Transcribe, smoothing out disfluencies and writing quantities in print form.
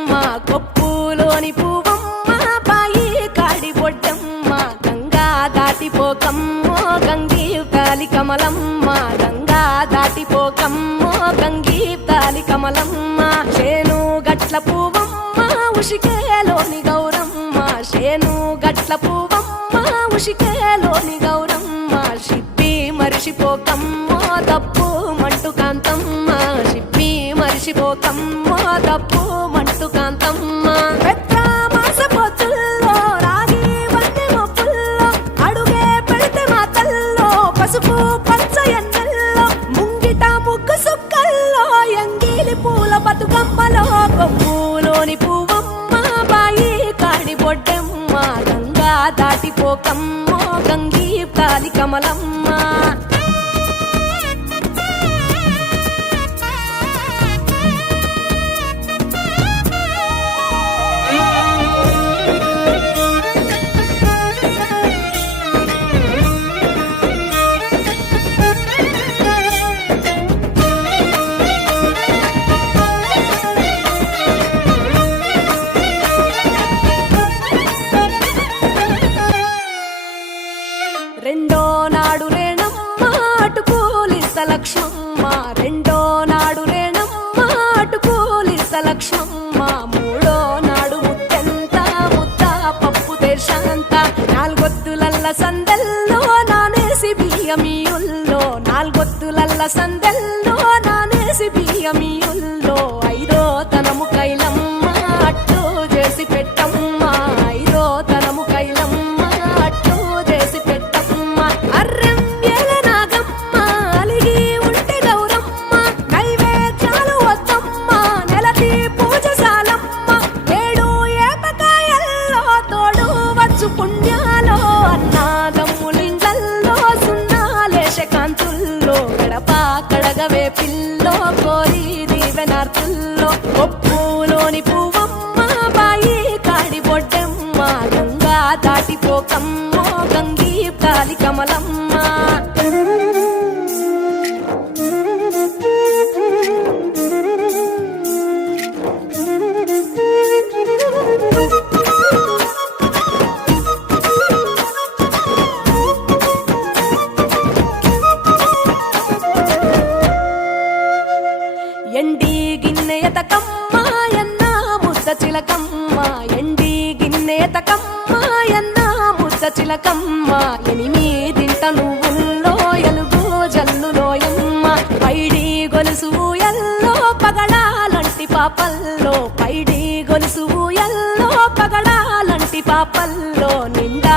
బొడ్డమ్మ కొప్పులోని పువ్వమ్మ బాయి కాడి బొడ్డమ్మ గంగా దాటిపోకమ్మో గంగీ తాలి కమలమ్మ గంగా దాటిపోకమ్మో గంగీ తాలి కమలమ్మ చేను గట్ల పువ్వమ్మ ఉషికేలోని గౌరమ్మ చేను గట్ల పువ్వమ్మ ఉషికేలోని గౌరమ్మ షిప్పి మరిషిపోకమ్మో తప్పు మంటు కాంతమ్మ షిప్పి మరిషిపోకమ్మో తప్పు మంటు కాంతమ్మ పెద్ద మాసపోతుల్లో రాగి వంటి మొప్పుల్లో అడుగే పెడితే మాతల్లో పసుపు పచ్చ ఎన్నెల్లో ముంగిట ముగ్గు సుక్కల్లో ఎంగిలి పూల బతుకమ్మలో కొమ్ములోని పువ్వమ్మ బాయి కాడి బొడ్డమ్మ గంగా దాటిపోకమ్మో గంగీ తాలి కమలమ్మ రెండో నాడు రేణమ్మ అటుకూలిస్త లక్ష్మమ్మ రెండో నాడు రేణమ్మ అటుకూలిస్త లక్ష్మమ్మ మూడో నాడు ముత్తెంత ముద్ద పప్పు దేశంత నాలుగొత్తులల్ల సందెల్లో నానేసి బియ్యమియుల్లో నాలుగొత్తులల్ల సందెల్లో నానేసి బియ్యమియుల్లో ఐదో తనము కైలమ్మ అట్టు చేసి పెట్టమ్మ ఐదో తనము కైలమ్మ అట్టు చేసి పెట్టమ్మ అర్రెం ఏల నాగమ్మ అలిగి ఉంటే గౌరమ్మ నైవేద్యాలు వద్దమ్మ నెలతి పూజశాలమ్మ ఏడు ఏపకాయల్లో తోడు వచ్చు పుణ్యాలో అన్నాదమ్ములింగల్లో సున్నాలేశ కాంతుల్లో గడప కడగవే పిల్లో కోరి దీవెనార్తుల్లో కొప్పులోని పువ్వమ్మ బాయి కాడి బొడ్డమ్మ గంగా దాటిపోకమ్మో గంగీ తాలి కమలమ్మ ఎండి గిన్నెయతకమ్మ ఎన్న ముద్ద చిలకమ్మ ఎండి గిన్నెయతకమ్మ ఎన్న ముద్ద చిలకమ్మ ఎనిమిదింట నువ్వుల్లో ఎలుగు జల్లులోయమ్మ పైడి గొలుసు ఎల్లో పగడాలంటి పాపల్లో పైడి గొలుసు ఎల్లో పగడాలంటి పాపల్లో నిండా